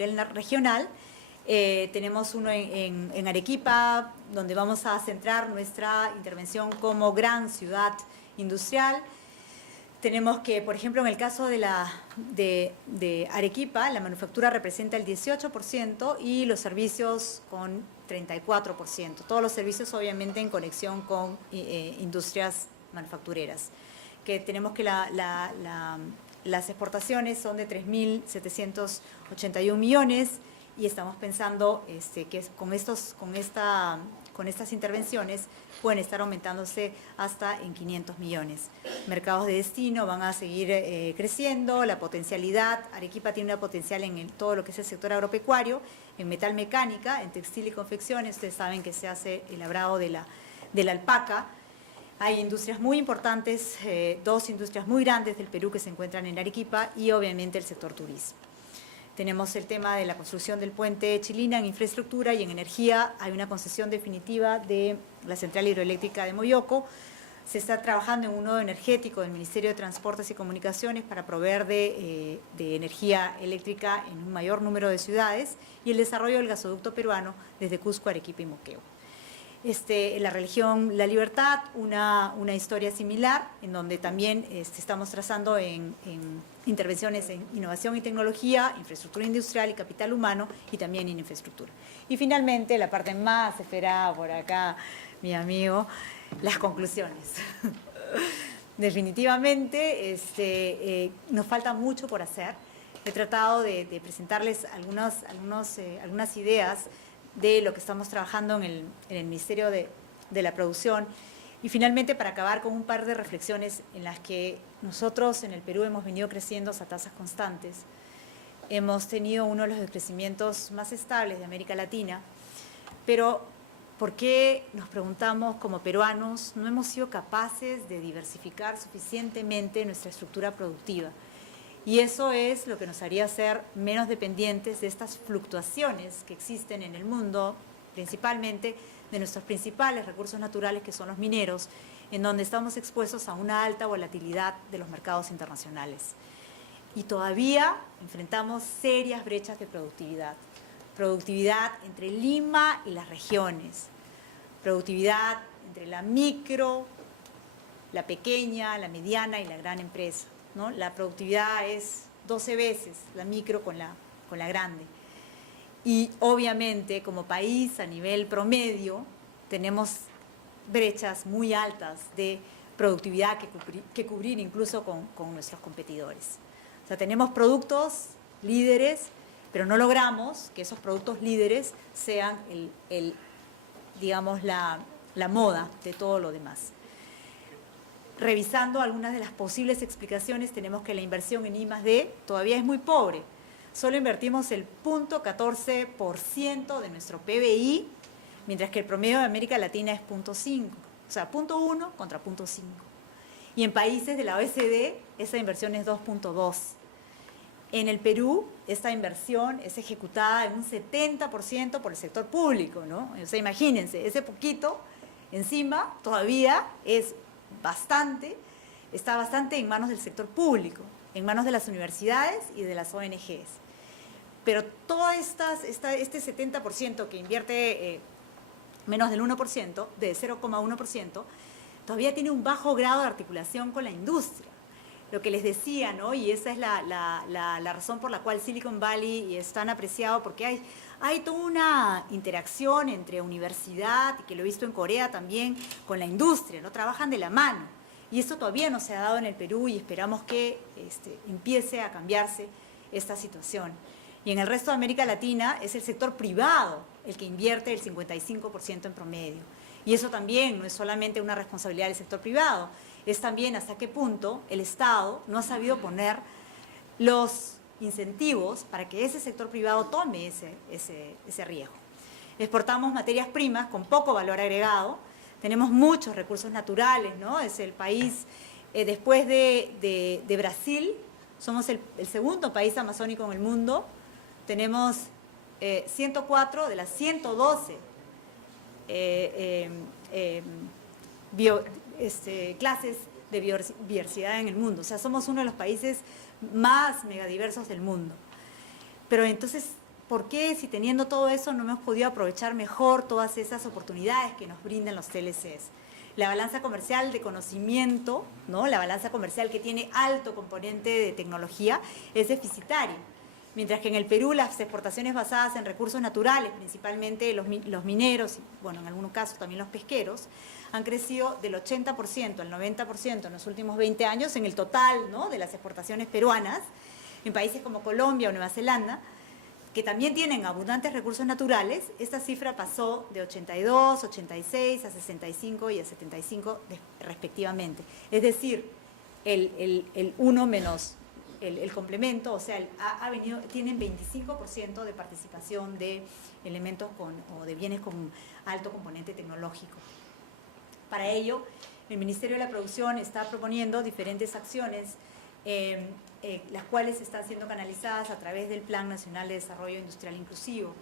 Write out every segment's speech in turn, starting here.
nivel regional. Tenemos uno en Arequipa, donde vamos a centrar nuestra intervención como gran ciudad industrial. Tenemos que, por ejemplo, en el caso de Arequipa, la manufactura representa el 18% y los servicios con 34%. Todos los servicios, obviamente, en conexión con industrias manufactureras. Que tenemos que las exportaciones son de 3.781 millones y estamos pensando que con estas intervenciones pueden estar aumentándose hasta en 500 millones. Mercados de destino van a seguir creciendo, la potencialidad, Arequipa tiene una potencial en todo lo que es el sector agropecuario, en metalmecánica, en textil y confecciones. Ustedes saben que se hace el labrado de la alpaca. Hay industrias muy importantes, dos industrias muy grandes del Perú que se encuentran en Arequipa y obviamente el sector turismo. Tenemos el tema de la construcción del puente Chilina en infraestructura y en energía. Hay una concesión definitiva de la central hidroeléctrica de Moyoco. Se está trabajando en un nodo energético del Ministerio de Transportes y Comunicaciones para proveer de energía eléctrica en un mayor número de ciudades y el desarrollo del gasoducto peruano desde Cusco, Arequipa y Moquegua. La religión La Libertad, una historia similar, en donde también estamos trazando en intervenciones en innovación y tecnología, infraestructura industrial y capital humano, y también en infraestructura. Y finalmente, la parte más esperada por acá, mi amigo, las conclusiones. Definitivamente, nos falta mucho por hacer. He tratado de presentarles algunas ideas de lo que estamos trabajando en el Ministerio de la Producción. Y finalmente, para acabar con un par de reflexiones en las que nosotros en el Perú hemos venido creciendo a tasas constantes. Hemos tenido uno de los crecimientos más estables de América Latina, pero ¿por qué, nos preguntamos como peruanos, no hemos sido capaces de diversificar suficientemente nuestra estructura productiva? Y eso es lo que nos haría ser menos dependientes de estas fluctuaciones que existen en el mundo, principalmente de nuestros principales recursos naturales, que son los mineros, en donde estamos expuestos a una alta volatilidad de los mercados internacionales. Y todavía enfrentamos serias brechas de productividad. Productividad entre Lima y las regiones. Productividad entre la micro, la pequeña, la mediana y la gran empresa, ¿no? La productividad es 12 veces la micro con la grande. Y obviamente, como país a nivel promedio, tenemos brechas muy altas de productividad que cubrir incluso con nuestros competidores. O sea, tenemos productos líderes, pero no logramos que esos productos líderes sean digamos, la moda de todo lo demás. Revisando algunas de las posibles explicaciones, tenemos que la inversión en I+D todavía es muy pobre. Solo invertimos el 0.14% de nuestro PBI, mientras que el promedio de América Latina es 0.5%, o sea, 0.1 contra 0.5. Y en países de la OECD, esa inversión es 2.2%. En el Perú, esta inversión es ejecutada en un 70% por el sector público, ¿no? O sea, imagínense, ese poquito encima todavía está bastante en manos del sector público, en manos de las universidades y de las ONGs. Pero todo este 70% que invierte menos del 1%, de 0,1%, todavía tiene un bajo grado de articulación con la industria. Lo que les decía, ¿no? Y esa es la razón por la cual Silicon Valley es tan apreciado, porque hay toda una interacción entre universidad, y que lo he visto en Corea también, con la industria, ¿no? Trabajan de la mano. Y esto todavía no se ha dado en el Perú y esperamos que empiece a cambiarse esta situación. Y en el resto de América Latina es el sector privado el que invierte el 55% en promedio. Y eso también no es solamente una responsabilidad del sector privado, es también hasta qué punto el Estado no ha sabido poner los incentivos para que ese sector privado tome ese riesgo. Exportamos materias primas con poco valor agregado, tenemos muchos recursos naturales, ¿no? Es el país, después de Brasil, somos el segundo país amazónico en el mundo, tenemos 104 de las 112 clases de biodiversidad en el mundo. O sea, somos uno de los países más megadiversos del mundo. Pero entonces ¿por qué si teniendo todo eso no hemos podido aprovechar mejor todas esas oportunidades que nos brindan los TLCs? La balanza comercial de conocimiento, ¿no? La balanza comercial que tiene alto componente de tecnología, es deficitaria. Mientras que en el Perú las exportaciones basadas en recursos naturales, principalmente los mineros, y bueno, en algunos casos también los pesqueros, han crecido del 80% al 90% en los últimos 20 años en el total, ¿no?, de las exportaciones peruanas, en países como Colombia o Nueva Zelanda, que también tienen abundantes recursos naturales. Esta cifra pasó de 82, 86 a 65 y a 75 respectivamente. Es decir, el uno menos el complemento, o sea, tienen 25% de participación de elementos o de bienes con alto componente tecnológico. Para ello, el Ministerio de la Producción está proponiendo diferentes acciones, las cuales están siendo canalizadas a través del Plan Nacional de Desarrollo Industrial Inclusivo.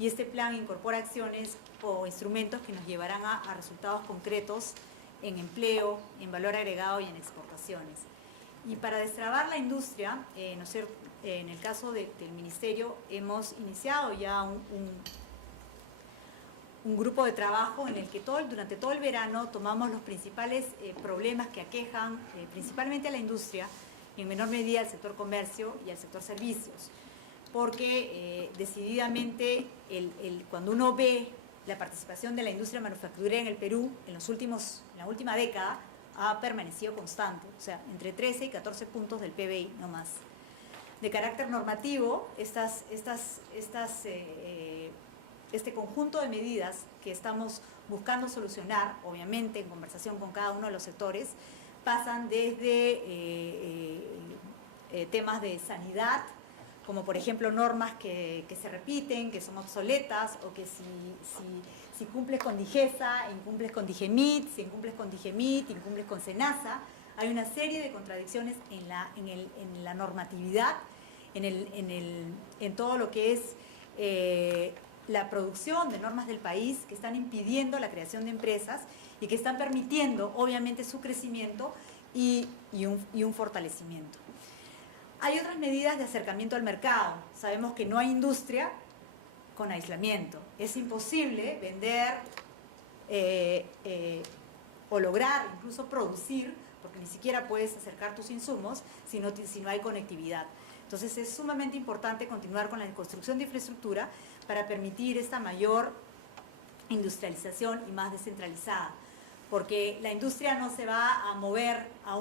Y este plan incorpora acciones o instrumentos que nos llevarán a resultados concretos en empleo, en valor agregado y en exportaciones. Y para destrabar la industria, en el caso del Ministerio, hemos iniciado ya un grupo de trabajo en el que durante todo el verano tomamos los principales problemas que aquejan principalmente a la industria, y en menor medida al sector comercio y al sector servicios. Porque decididamente cuando uno ve la participación de la industria manufacturera en el Perú en la última década, ha permanecido constante, o sea, entre 13 y 14 puntos del PBI, no más. De carácter normativo, este conjunto de medidas que estamos buscando solucionar, obviamente en conversación con cada uno de los sectores, pasan desde temas de sanidad, como por ejemplo normas que se repiten, que son obsoletas, o que si cumples con DIGESA, incumples con DIGEMIT, si incumples con DIGEMIT, incumples con SENASA. Hay una serie de contradicciones en la normatividad, en todo lo que es la producción de normas del país, que están impidiendo la creación de empresas y que están permitiendo, obviamente, su crecimiento y un fortalecimiento. Hay otras medidas de acercamiento al mercado. Sabemos que no hay industria con aislamiento. Es imposible vender o lograr, incluso producir, porque ni siquiera puedes acercar tus insumos si no hay conectividad. Entonces es sumamente importante continuar con la construcción de infraestructura para permitir esta mayor industrialización y más descentralizada, porque la industria no se va a mover a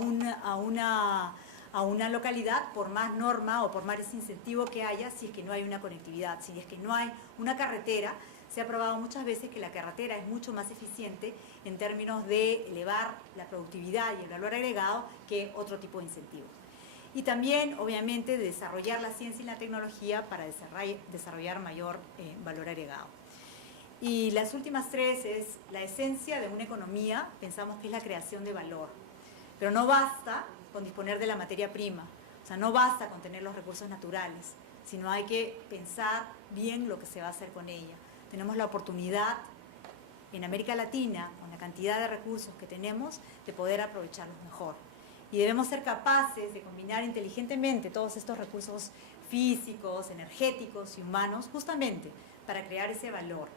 una localidad por más norma o por más incentivo que haya si es que no hay una conectividad, si es que no hay una carretera. Se ha probado muchas veces que la carretera es mucho más eficiente en términos de elevar la productividad y el valor agregado que otro tipo de incentivo. Y también, obviamente, desarrollar la ciencia y la tecnología para desarrollar mayor valor agregado. Y las últimas tres es la esencia de una economía, pensamos que es la creación de valor. Pero no basta con disponer de la materia prima, o sea, no basta con tener los recursos naturales, sino hay que pensar bien lo que se va a hacer con ella. Tenemos la oportunidad en América Latina, con la cantidad de recursos que tenemos, de poder aprovecharlos mejor. Y debemos ser capaces de combinar inteligentemente todos estos recursos físicos, energéticos y humanos, justamente para crear ese valor.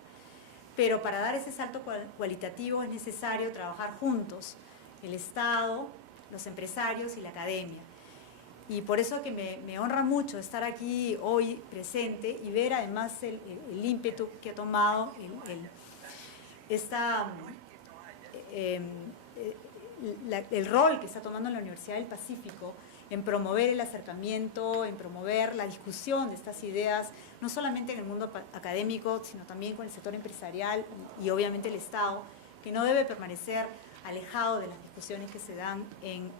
Pero para dar ese salto cualitativo es necesario trabajar juntos, el Estado, los empresarios y la academia. Y por eso que me honra mucho estar aquí hoy presente y ver además el ímpetu que ha tomado el rol que está tomando la Universidad del Pacífico en promover el acercamiento, en promover la discusión de estas ideas, no solamente en el mundo académico, sino también con el sector empresarial y obviamente el Estado, que no debe permanecer alejado de las discusiones que se dan en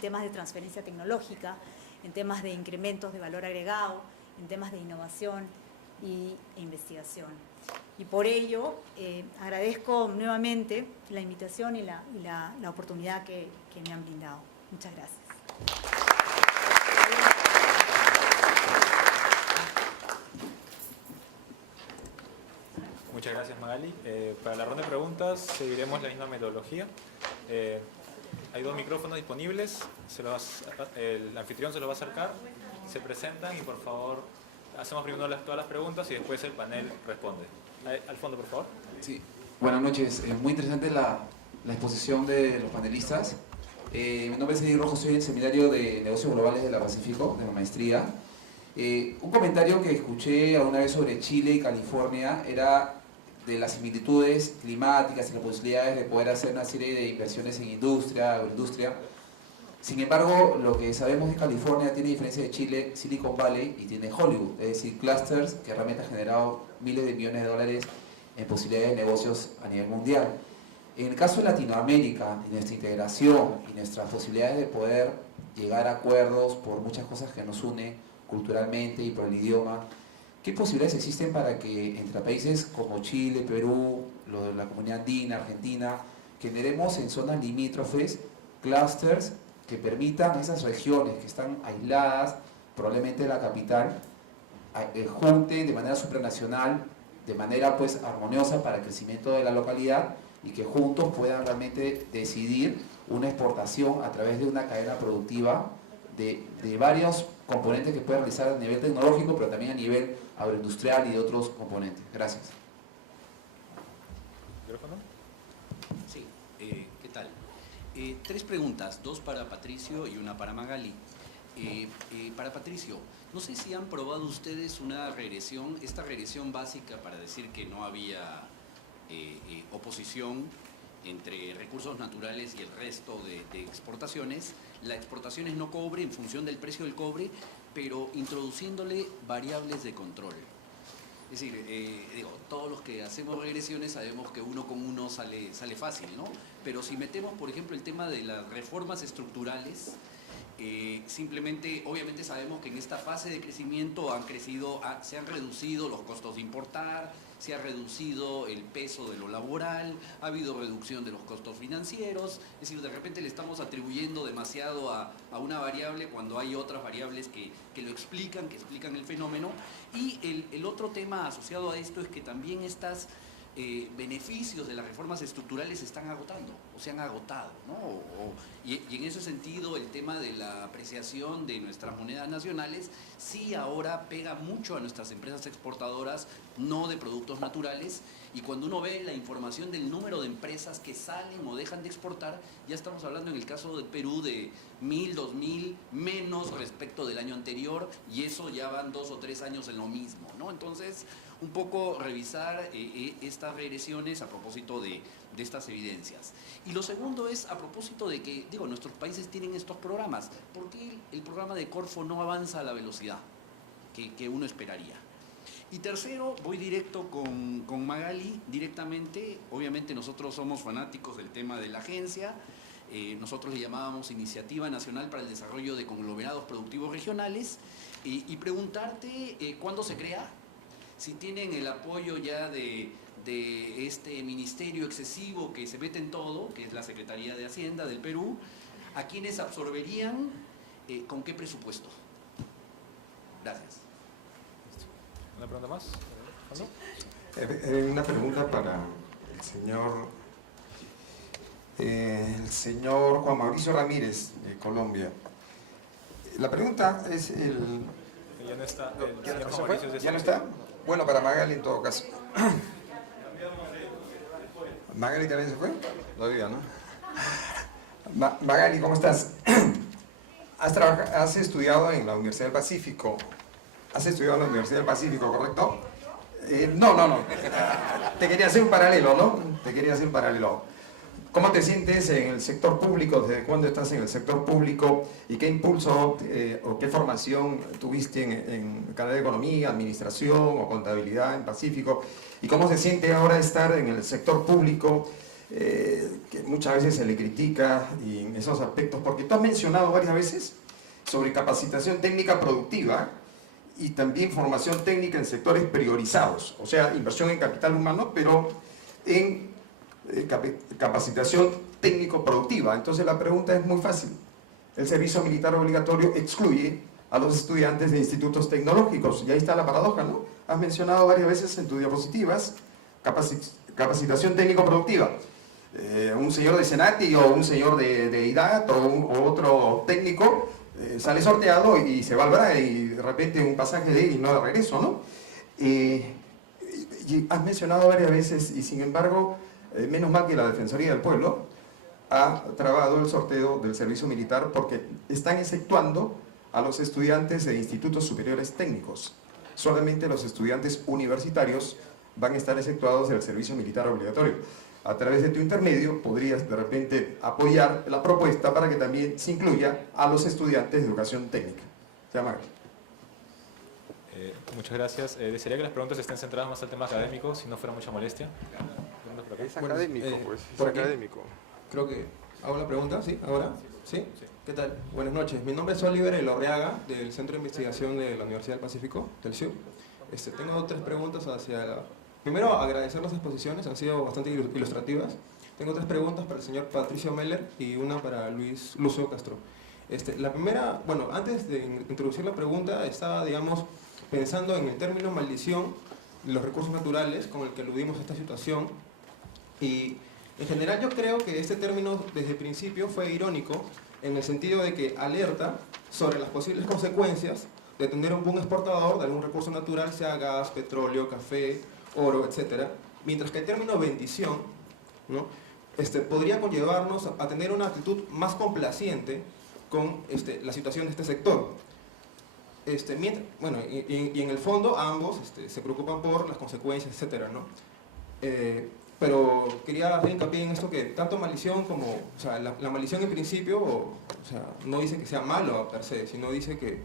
temas de transferencia tecnológica, en temas de incrementos de valor agregado, en temas de innovación e investigación. Y por ello agradezco nuevamente la invitación y la oportunidad que me han brindado. Muchas gracias. Muchas gracias, Magali. Para la ronda de preguntas seguiremos la misma metodología. Hay 2 micrófonos disponibles, el anfitrión se los va a acercar, se presentan y por favor hacemos primero todas las preguntas y después el panel responde. Al fondo, por favor. Sí, buenas noches. Muy interesante la exposición de los panelistas. Mi nombre es Eddie Rojo, soy del Seminario de Negocios Globales de la Pacífico, de la maestría. Un comentario que escuché alguna vez sobre Chile y California era de las similitudes climáticas y las posibilidades de poder hacer una serie de inversiones en industria, agroindustria. Sin embargo, lo que sabemos de California tiene diferencia de Chile, Silicon Valley y tiene Hollywood, es decir, clusters que realmente han generado miles de millones de dólares en posibilidades de negocios a nivel mundial. En el caso de Latinoamérica y nuestra integración y nuestras posibilidades de poder llegar a acuerdos por muchas cosas que nos unen culturalmente y por el idioma, ¿qué posibilidades existen para que entre países como Chile, Perú, la comunidad andina, Argentina, generemos en zonas limítrofes clusters que permitan a esas regiones que están aisladas, probablemente de la capital, junten de manera supranacional, de manera pues armoniosa para el crecimiento de la localidad y que juntos puedan realmente decidir una exportación a través de una cadena productiva de varios componentes que pueden realizar a nivel tecnológico, pero también a nivel agroindustrial y de otros componentes. Gracias. ¿Micrófono? Sí, ¿qué tal? 3 preguntas, 2 para Patricio y una para Magali. Para Patricio, no sé si han probado ustedes una regresión, esta regresión básica para decir que no había oposición entre recursos naturales y el resto de exportaciones. La exportación es no cobre en función del precio del cobre, pero introduciéndole variables de control. Es decir, todos los que hacemos regresiones sabemos que uno con uno sale fácil, ¿no? Pero si metemos, por ejemplo, el tema de las reformas estructurales, simplemente, obviamente sabemos que en esta fase de crecimiento se han reducido los costos de importar, se ha reducido el peso de lo laboral, ha habido reducción de los costos financieros, es decir, de repente le estamos atribuyendo demasiado a una variable cuando hay otras variables que lo explican, que explican el fenómeno. Y el otro tema asociado a esto es que también estos beneficios de las reformas estructurales se están agotando, o se han agotado, ¿no? Y en ese sentido el tema de la apreciación de nuestras monedas nacionales sí ahora pega mucho a nuestras empresas exportadoras, no de productos naturales, y cuando uno ve la información del número de empresas que salen o dejan de exportar, ya estamos hablando en el caso de Perú de 1.000, 2.000 menos respecto del año anterior, y eso ya van 2 o 3 años en lo mismo, ¿no? Entonces, un poco revisar estas regresiones a propósito de estas evidencias. Y lo segundo es a propósito de que, nuestros países tienen estos programas. ¿Por qué el programa de Corfo no avanza a la velocidad que uno esperaría? Y tercero, voy directo con Magali, directamente. Obviamente nosotros somos fanáticos del tema de la agencia. Nosotros le llamábamos Iniciativa Nacional para el Desarrollo de Conglomerados Productivos Regionales. Y preguntarte, ¿cuándo se crea? Si tienen el apoyo ya de este ministerio excesivo que se mete en todo, que es la Secretaría de Hacienda del Perú, ¿a quiénes absorberían? ¿Con qué presupuesto? Gracias. ¿Una pregunta más? Una pregunta para el señor Juan Mauricio Ramírez, de Colombia. La pregunta es Ya no está. ¿Ya no está? Bueno, para Magali en todo caso. ¿Magali también se fue? Todavía, ¿no? Magali, ¿cómo estás? Has estudiado en la Universidad del Pacífico. ¿Has estudiado en la Universidad del Pacífico, correcto? No. Te quería hacer un paralelo, ¿no? ¿Cómo te sientes en el sector público? ¿Desde cuándo estás en el sector público? ¿Y qué impulso o qué formación tuviste en Canal de Economía, Administración o Contabilidad en Pacífico? ¿Y cómo se siente ahora estar en el sector público, que muchas veces se le critica y en esos aspectos? Porque tú has mencionado varias veces sobre capacitación técnica productiva y también formación técnica en sectores priorizados, o sea, inversión en capital humano, pero en capacitación técnico-productiva. Entonces la pregunta es muy fácil. El servicio militar obligatorio excluye a los estudiantes de institutos tecnológicos, y ahí está la paradoja, ¿no? Has mencionado varias veces en tus diapositivas capacitación técnico-productiva. Un señor de Senati o un señor de IDAT o otro técnico sale sorteado y se va al Braga y de repente un pasaje de ida y no de regreso, ¿no? Y has mencionado varias veces y sin embargo, menos mal que la Defensoría del Pueblo ha trabado el sorteo del servicio militar porque están exceptuando a los estudiantes de institutos superiores técnicos. Solamente los estudiantes universitarios van a estar exceptuados del servicio militar obligatorio. A través de tu intermedio podrías de repente apoyar la propuesta para que también se incluya a los estudiantes de educación técnica. Se llama. Muchas gracias. Desearía que las preguntas estén centradas más al tema académico, si no fuera mucha molestia. Es académico, pues, es por aquí. académico. Creo que hago la pregunta, ¿sí? ¿Ahora? ¿Sí? Sí. ¿Qué tal? Buenas noches. Mi nombre es Oliver Elorreaga, del Centro de Investigación de la Universidad del Pacífico, del CIU. Tengo 3 preguntas hacia la... Primero, agradecer las exposiciones, han sido bastante ilustrativas. Tengo 3 preguntas para el señor Patricio Meller y una para Luis Lucio Castro. La primera, bueno, antes de introducir la pregunta, estaba, digamos, pensando en el término maldición de los recursos naturales con el que aludimos a esta situación. Y en general yo creo que este término desde el principio fue irónico en el sentido de que alerta sobre las posibles consecuencias de tener un boom exportador de algún recurso natural, sea gas, petróleo, café, oro, etc. Mientras que el término bendición, ¿no? Podría conllevarnos a tener una actitud más complaciente con la situación de este sector. Bueno, y en el fondo ambos se preocupan por las consecuencias, etc., ¿no? Pero quería hacer hincapié en esto que tanto maldición como, o sea, la maldición en principio, o sea, no dice que sea malo per se, sino dice que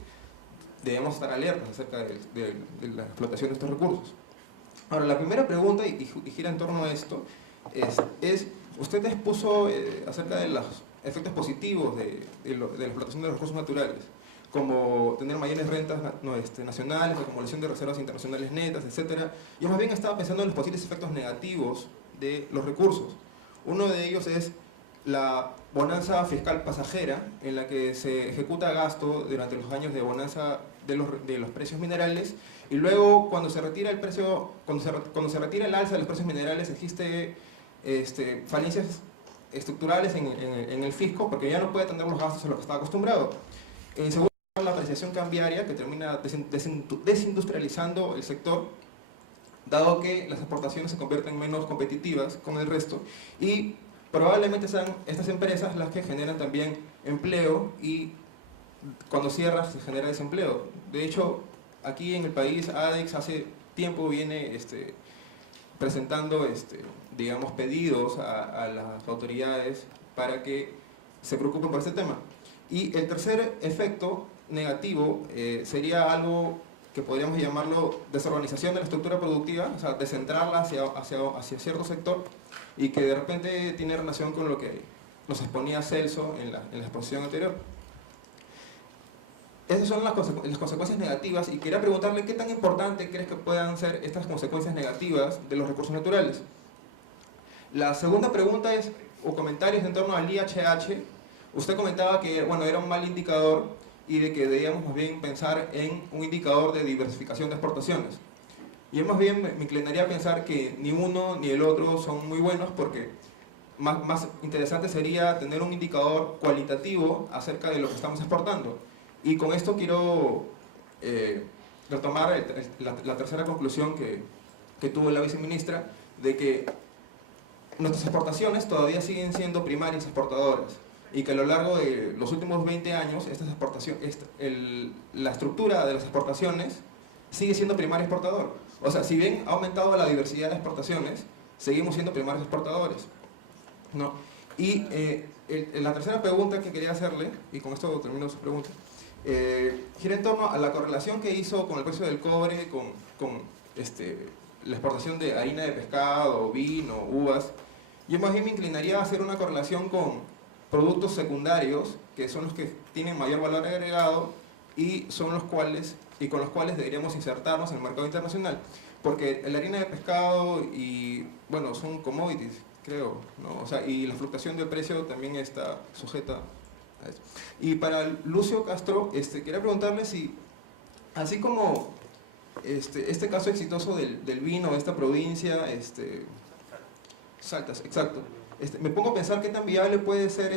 debemos estar alertas acerca de la explotación de estos recursos. Ahora, la primera pregunta, y gira en torno a esto, es usted expuso acerca de los efectos positivos de la explotación de los recursos naturales, como tener mayores rentas nacionales, acumulación de reservas internacionales netas, etc. Yo más bien estaba pensando en los posibles efectos negativos de los recursos. Uno de ellos es la bonanza fiscal pasajera, en la que se ejecuta gasto durante los años de bonanza de los precios minerales, y luego cuando se retira el precio, cuando se retira el alza de los precios minerales, existe falencias estructurales en el fisco, porque ya no puede atender los gastos a los que estaba acostumbrado. En segundo lugar, la apreciación cambiaria, que termina desindustrializando el sector, dado que las exportaciones se convierten menos competitivas con el resto, y probablemente sean estas empresas las que generan también empleo, y cuando cierras se genera desempleo. De hecho, aquí en el país ADEX hace tiempo viene presentando digamos, pedidos a las autoridades para que se preocupen por este tema. Y el tercer efecto negativo sería algo que podríamos llamarlo desorganización de la estructura productiva, o sea, descentrarla hacia cierto sector, y que de repente tiene relación con lo que nos exponía Celso en la exposición anterior. Esas son las consecuencias negativas, y quería preguntarle qué tan importante crees que puedan ser estas consecuencias negativas de los recursos naturales. La segunda pregunta es, o comentarios en torno al IHH. Usted comentaba que, bueno, era un mal indicador y de que debíamos más bien pensar en un indicador de diversificación de exportaciones. Yo más bien me inclinaría a pensar que ni uno ni el otro son muy buenos, porque más interesante sería tener un indicador cualitativo acerca de lo que estamos exportando. Y con esto quiero retomar la tercera conclusión que tuvo la viceministra, de que nuestras exportaciones todavía siguen siendo primarias exportadoras, y que a lo largo de los últimos 20 años la estructura de las exportaciones sigue siendo primario exportador. O sea, si bien ha aumentado la diversidad de exportaciones, seguimos siendo primarios exportadores, ¿no? Y la tercera pregunta que quería hacerle, y con esto termino su pregunta, gira en torno a la correlación que hizo con el precio del cobre, con la exportación de harina de pescado, vino, uvas. Yo más bien me inclinaría a hacer una correlación con productos secundarios, que son los que tienen mayor valor agregado y con los cuales deberíamos insertarnos en el mercado internacional. Porque la harina de pescado y, bueno, son commodities, creo, ¿no? O sea, y la fluctuación de precio también está sujeta a eso. Y para Lucio Castro, quería preguntarle si, así como este caso exitoso del vino de esta provincia, Saltas, exacto, me pongo a pensar qué tan viable puede ser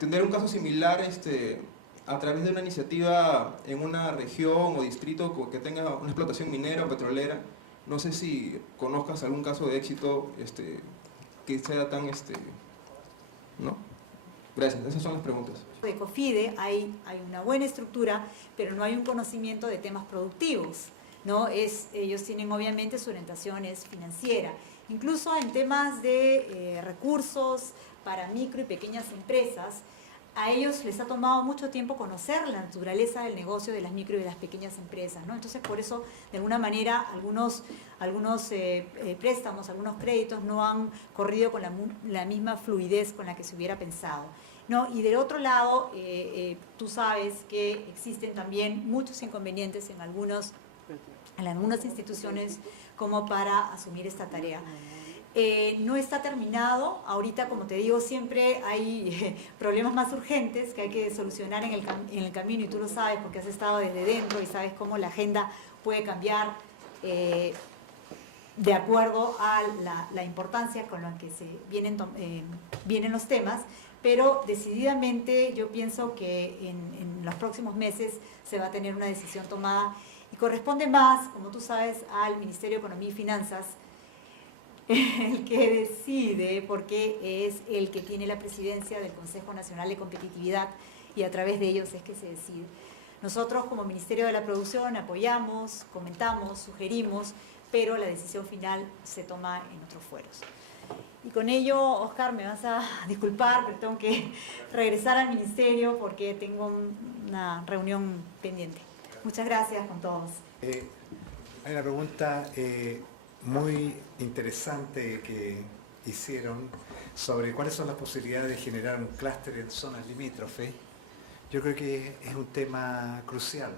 tener un caso similar a través de una iniciativa en una región o distrito que tenga una explotación minera o petrolera. No sé si conozcas algún caso de éxito que sea tan... ¿no? Gracias, esas son las preguntas. De COFIDE hay una buena estructura, pero no hay un conocimiento de temas productivos, ¿no? Ellos tienen obviamente su orientación es financiera. Incluso en temas de recursos para micro y pequeñas empresas, a ellos les ha tomado mucho tiempo conocer la naturaleza del negocio de las micro y de las pequeñas empresas, ¿no? Entonces, por eso, de alguna manera, algunos préstamos, algunos créditos no han corrido con la misma fluidez con la que se hubiera pensado, ¿no? Y del otro lado, tú sabes que existen también muchos inconvenientes en algunas instituciones como para asumir esta tarea. No está terminado, ahorita como te digo siempre hay problemas más urgentes que hay que solucionar en el camino y tú lo sabes porque has estado desde dentro y sabes cómo la agenda puede cambiar de acuerdo a la importancia con la que se vienen los temas, pero decididamente yo pienso que en los próximos meses se va a tener una decisión tomada y corresponde más, como tú sabes, al Ministerio de Economía y Finanzas, el que decide, porque es el que tiene la presidencia del Consejo Nacional de Competitividad y a través de ellos es que se decide. Nosotros como Ministerio de la Producción apoyamos, comentamos, sugerimos, pero la decisión final se toma en otros fueros. Y con ello, Oscar, me vas a disculpar, pero tengo que regresar al Ministerio porque tengo una reunión pendiente. Muchas gracias con todos. Hay una pregunta muy interesante que hicieron sobre cuáles son las posibilidades de generar un clúster en zonas limítrofes. Yo creo que es un tema crucial,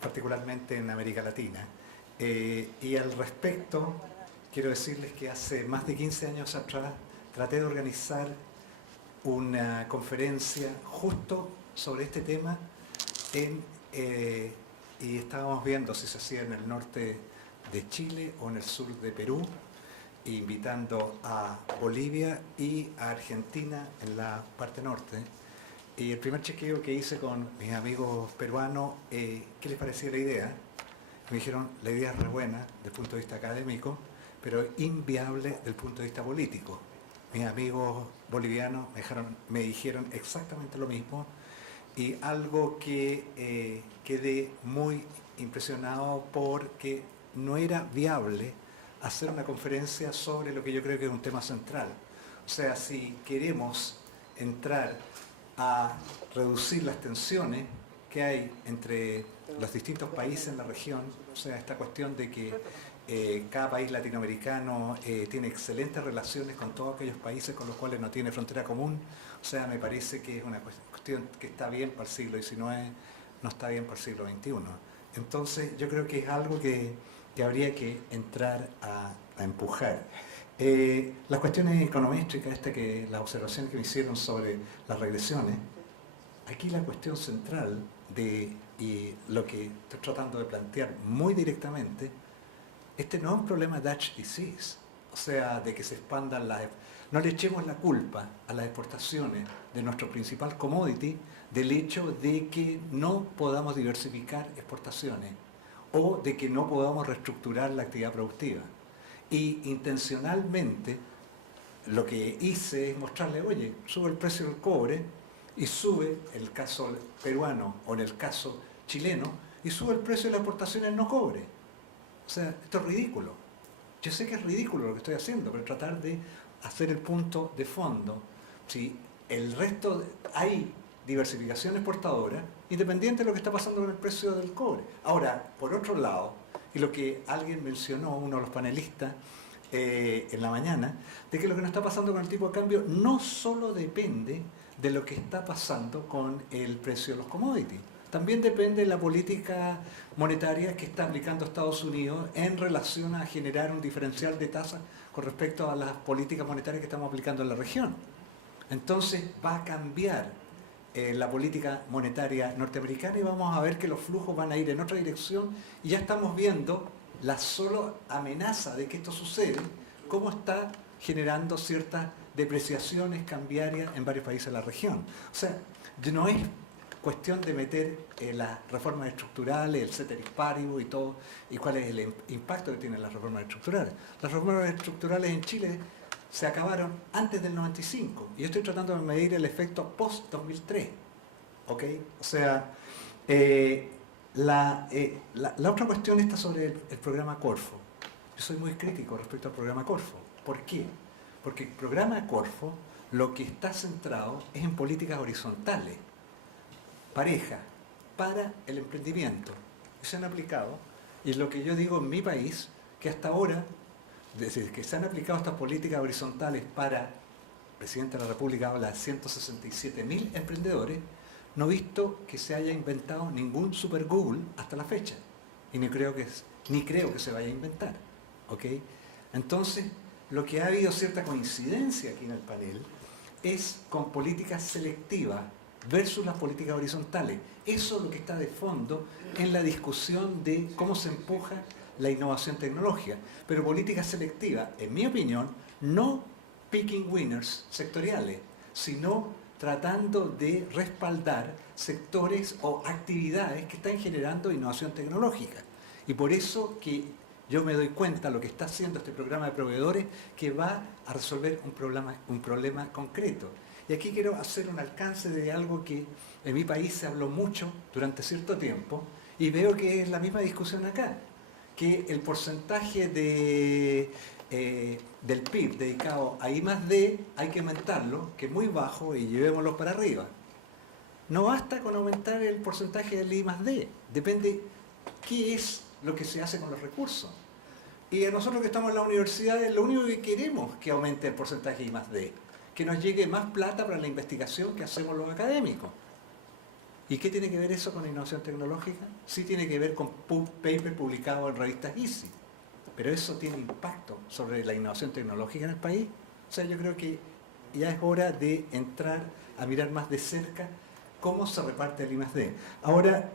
particularmente en América Latina. Y al respecto, quiero decirles que hace más de 15 años atrás traté de organizar una conferencia justo sobre este tema y estábamos viendo si se hacía en el norte de Chile o en el sur de Perú, invitando a Bolivia y a Argentina en la parte norte. Y el primer chequeo que hice con mis amigos peruanos, ¿qué les parecía la idea? Me dijeron, la idea es re buena desde el punto de vista académico, pero inviable desde el punto de vista político. Mis amigos bolivianos me dijeron exactamente lo mismo y algo que quedé muy impresionado porque no era viable hacer una conferencia sobre lo que yo creo que es un tema central. O sea, si queremos entrar a reducir las tensiones que hay entre los distintos países en la región, o sea, esta cuestión de que cada país latinoamericano tiene excelentes relaciones con todos aquellos países con los cuales no tiene frontera común, o sea, me parece que es una cuestión que está bien para el siglo XIX, no está bien para el siglo XXI. Entonces, yo creo que es algo que habría que entrar a empujar. Las cuestiones econométricas, las observaciones que me hicieron sobre las regresiones, aquí la cuestión central y lo que estoy tratando de plantear muy directamente, este no es un problema de Dutch disease, o sea, de que se expandan no le echemos la culpa a las exportaciones de nuestro principal commodity del hecho de que no podamos diversificar exportaciones o de que no podamos reestructurar la actividad productiva. Y intencionalmente lo que hice es mostrarle, oye, sube el precio del cobre y sube, en el caso peruano o en el caso chileno, y sube el precio de las exportaciones no cobre. O sea, esto es ridículo. Yo sé que es ridículo lo que estoy haciendo, pero tratar de hacer el punto de fondo. Si el resto, hay diversificación exportadora, independiente de lo que está pasando con el precio del cobre. Ahora, por otro lado, y lo que alguien mencionó, uno de los panelistas, en la mañana, de que lo que nos está pasando con el tipo de cambio no solo depende de lo que está pasando con el precio de los commodities, también depende de la política monetaria que está aplicando Estados Unidos en relación a generar un diferencial de tasas con respecto a las políticas monetarias que estamos aplicando en la región. Entonces va a cambiar la política monetaria norteamericana y vamos a ver que los flujos van a ir en otra dirección y ya estamos viendo la sola amenaza de que esto sucede, cómo está generando ciertas depreciaciones cambiarias en varios países de la región. O sea, no es cuestión de meter las reformas estructurales, el ceteris paribus y todo, y cuál es el impacto que tienen las reformas estructurales. Las reformas estructurales en Chile se acabaron antes del 95, y yo estoy tratando de medir el efecto post-2003. ¿Ok? O sea, la otra cuestión está sobre el programa Corfo. Yo soy muy crítico respecto al programa Corfo. ¿Por qué? Porque el programa Corfo lo que está centrado es en políticas horizontales, pareja, para el emprendimiento. Y se han aplicado, y lo que yo digo en mi país, que hasta ahora, desde que se han aplicado estas políticas horizontales para, el presidente de la República habla de 167.000 emprendedores, no he visto que se haya inventado ningún super Google hasta la fecha. Y ni creo que se vaya a inventar. ¿Ok? Entonces, lo que ha habido cierta coincidencia aquí en el panel es con políticas selectivas versus las políticas horizontales. Eso es lo que está de fondo en la discusión de cómo se empuja la innovación tecnológica. Pero políticas selectivas, en mi opinión, no picking winners sectoriales, sino tratando de respaldar sectores o actividades que están generando innovación tecnológica. Y por eso que yo me doy cuenta de lo que está haciendo este programa de proveedores, que va a resolver un problema concreto. Y aquí quiero hacer un alcance de algo que en mi país se habló mucho durante cierto tiempo, y veo que es la misma discusión acá, que el porcentaje del PIB dedicado a I+D hay que aumentarlo, que es muy bajo, y llevémoslo para arriba. No basta con aumentar el porcentaje del I+D, depende qué es lo que se hace con los recursos. Y a nosotros que estamos en la universidad, lo único que queremos es que aumente el porcentaje de I+D, que nos llegue más plata para la investigación que hacemos los académicos. ¿Y qué tiene que ver eso con la innovación tecnológica? Sí tiene que ver con paper publicado en revistas EASY, pero eso tiene impacto sobre la innovación tecnológica en el país. O sea, yo creo que ya es hora de entrar a mirar más de cerca cómo se reparte el I+D. Ahora,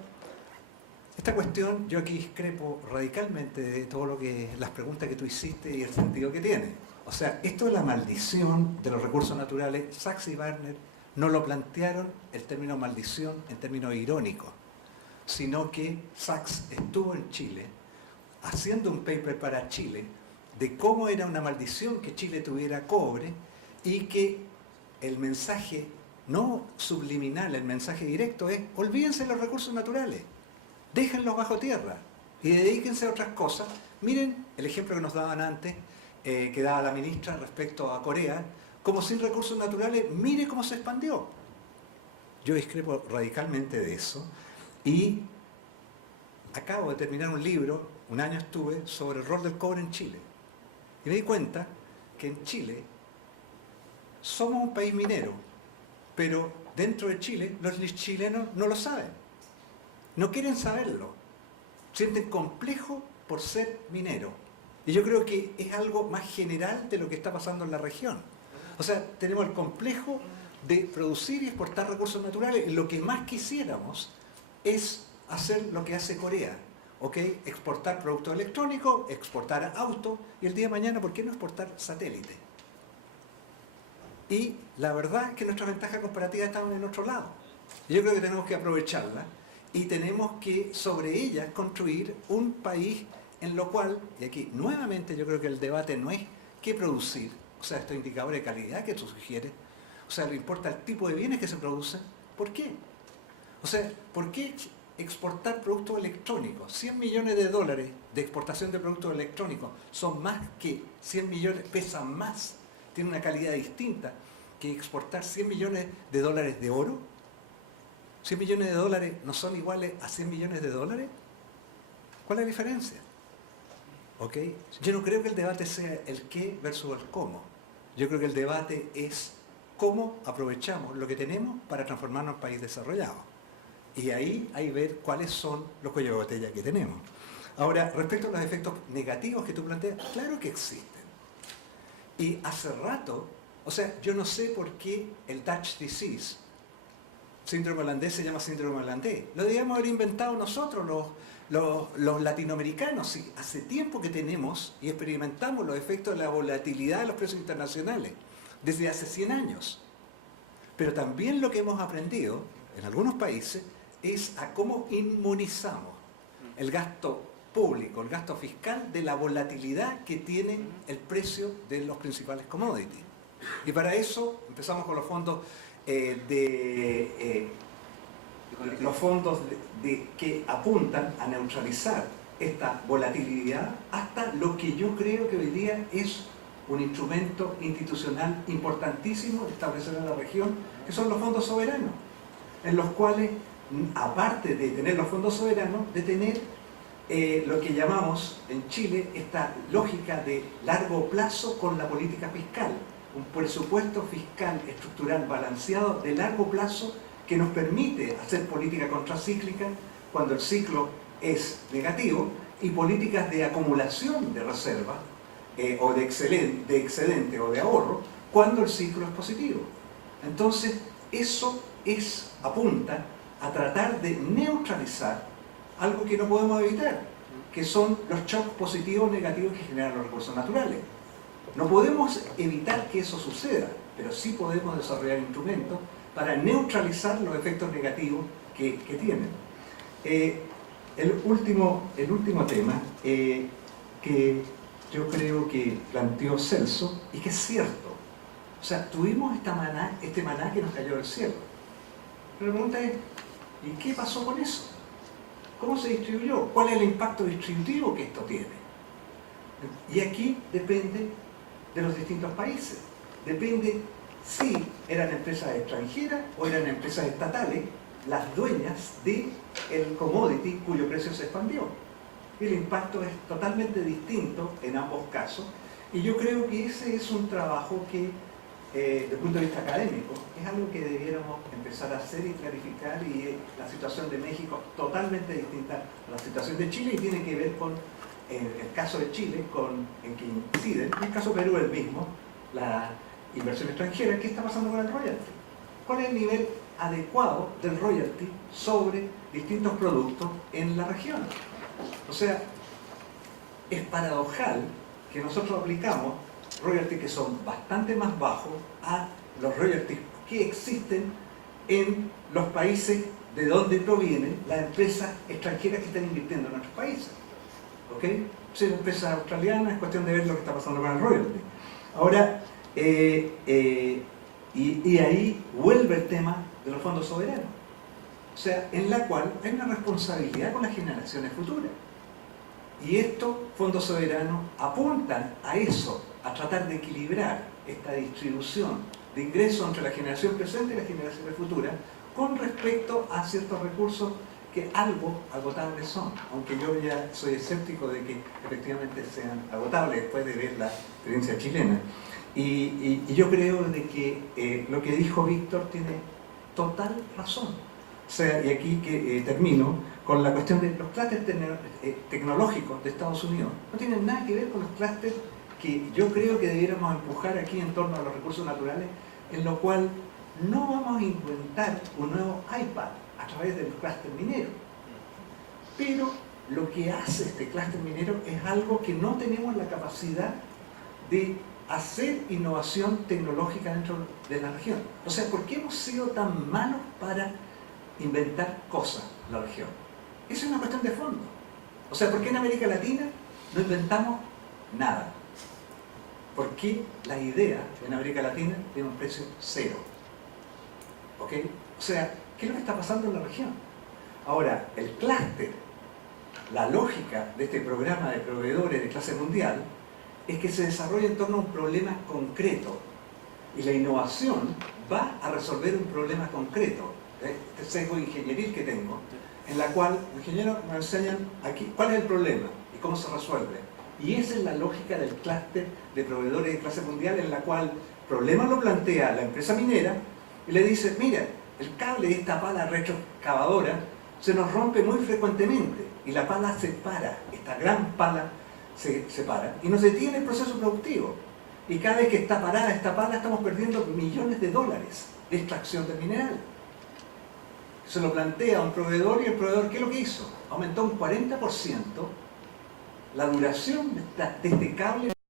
esta cuestión, yo aquí discrepo radicalmente de todo lo que las preguntas que tú hiciste y el sentido que tiene. O sea, esto es la maldición de los recursos naturales. Sachs y Barner no lo plantearon el término maldición en términos irónicos, sino que Sachs estuvo en Chile haciendo un paper para Chile de cómo era una maldición que Chile tuviera cobre, y que el mensaje no subliminal, el mensaje directo es: olvídense de los recursos naturales, déjenlos bajo tierra y dedíquense a otras cosas. Miren el ejemplo que nos daban antes, que daba la ministra respecto a Corea, como sin recursos naturales, mire cómo se expandió. Yo discrepo radicalmente de eso, y acabo de terminar un libro, un año estuve, sobre el rol del cobre en Chile. Y me di cuenta que en Chile somos un país minero, pero dentro de Chile los chilenos no lo saben. No quieren saberlo. Sienten complejo por ser minero. Y yo creo que es algo más general de lo que está pasando en la región. O sea, tenemos el complejo de producir y exportar recursos naturales. Lo que más quisiéramos es hacer lo que hace Corea. ¿Ok? Exportar productos electrónicos, exportar autos, y el día de mañana, ¿por qué no exportar satélites? Y la verdad es que nuestras ventajas comparativas están en otro lado. Y yo creo que tenemos que aprovecharlas, y tenemos que sobre ellas construir un país en lo cual, y aquí nuevamente yo creo que el debate no es qué producir, o sea, estos indicadores de calidad que tú sugieres, o sea, le importa el tipo de bienes que se producen. ¿Por qué? O sea, ¿por qué exportar productos electrónicos? 100 millones de dólares de exportación de productos electrónicos son más que 100 millones, pesan más, tienen una calidad distinta que exportar 100 millones de dólares de oro. 100 millones de dólares no son iguales a 100 millones de dólares. ¿Cuál es la diferencia? ¿Ok? Yo no creo que el debate sea el qué versus el cómo. Yo creo que el debate es cómo aprovechamos lo que tenemos para transformarnos en un país desarrollado. Y ahí hay que ver cuáles son los cuellos de botella que tenemos. Ahora, respecto a los efectos negativos que tú planteas, claro que existen. Y hace rato, o sea, yo no sé por qué el Dutch disease, síndrome holandés, se llama síndrome holandés. Lo debíamos haber inventado nosotros, los latinoamericanos. Sí, hace tiempo que tenemos y experimentamos los efectos de la volatilidad de los precios internacionales, desde hace 100 años. Pero también lo que hemos aprendido en algunos países es a cómo inmunizamos el gasto público, el gasto fiscal, de la volatilidad que tiene el precio de los principales commodities. Y para eso empezamos con los fondos que apuntan a neutralizar esta volatilidad hasta lo que yo creo que hoy día es un instrumento institucional importantísimo de establecer en la región, que son los fondos soberanos, en los cuales, aparte de tener los fondos soberanos, de tener lo que llamamos en Chile esta lógica de largo plazo con la política fiscal, un presupuesto fiscal estructural balanceado de largo plazo que nos permite hacer política contracíclica cuando el ciclo es negativo y políticas de acumulación de reservas o de excedente o de ahorro cuando el ciclo es positivo. Entonces, eso apunta a tratar de neutralizar algo que no podemos evitar, que son los shocks positivos o negativos que generan los recursos naturales. No podemos evitar que eso suceda, pero sí podemos desarrollar instrumentos para neutralizar los efectos negativos que tienen. El último tema que yo creo que planteó Celso y que es cierto. O sea, tuvimos este maná que nos cayó del cielo. Pero la pregunta es, ¿y qué pasó con eso? ¿Cómo se distribuyó? ¿Cuál es el impacto distributivo que esto tiene? Y aquí depende de los distintos países. Depende si eran empresas extranjeras o eran empresas estatales las dueñas del commodity cuyo precio se expandió. El impacto es totalmente distinto en ambos casos y yo creo que ese es un trabajo que, desde el punto de vista académico, es algo que debiéramos empezar a hacer y clarificar, y la situación de México es totalmente distinta a la situación de Chile y tiene que ver con, en el caso de Chile, en que inciden, en el caso de Perú el mismo, la inversión extranjera. ¿Qué está pasando con el royalty? ¿Cuál es el nivel adecuado del royalty sobre distintos productos en la región? O sea, es paradojal que nosotros aplicamos royalties que son bastante más bajos a los royalties que existen en los países de donde provienen las empresas extranjeras que están invirtiendo en nuestros países. ¿Ok? Si es una empresa australiana, es cuestión de ver lo que está pasando con el royalty. Ahora, y ahí vuelve el tema de los fondos soberanos. O sea, en la cual hay una responsabilidad con las generaciones futuras. Y estos fondos soberanos apuntan a eso, a tratar de equilibrar esta distribución de ingresos entre la generación presente y las generaciones futuras con respecto a ciertos recursos que algo agotables son, aunque yo ya soy escéptico de que efectivamente sean agotables después de ver la experiencia chilena. Y yo creo de que lo que dijo Víctor tiene total razón. O sea, y aquí que termino con la cuestión de los clústeres tecnológicos de Estados Unidos. No tienen nada que ver con los clústeres que yo creo que debiéramos empujar aquí en torno a los recursos naturales, en lo cual no vamos a inventar un nuevo iPad a través del clúster minero. Pero lo que hace este clúster minero es algo que no tenemos la capacidad de hacer innovación tecnológica dentro de la región. O sea, ¿por qué hemos sido tan malos para inventar cosas en la región? Esa es una cuestión de fondo. O sea, ¿por qué en América Latina no inventamos nada? ¿Por qué la idea en América Latina tiene un precio cero? ¿Ok? O sea, ¿qué es lo que está pasando en la región? Ahora, el clúster, la lógica de este programa de proveedores de clase mundial es que se desarrolla en torno a un problema concreto y la innovación va a resolver un problema concreto. Este sesgo ingenieril que tengo, en la cual los ingenieros me enseñan aquí cuál es el problema y cómo se resuelve. Y esa es la lógica del clúster de proveedores de clase mundial, en la cual el problema lo plantea la empresa minera y le dice, mira, el cable de esta pala retroexcavadora se nos rompe muy frecuentemente y la pala se para, esta gran pala se para y nos detiene el proceso productivo. Y cada vez que está parada esta pala estamos perdiendo millones de dólares de extracción del mineral. Se lo plantea a un proveedor y el proveedor, ¿qué es lo que hizo? Aumentó un 40% la duración de este cable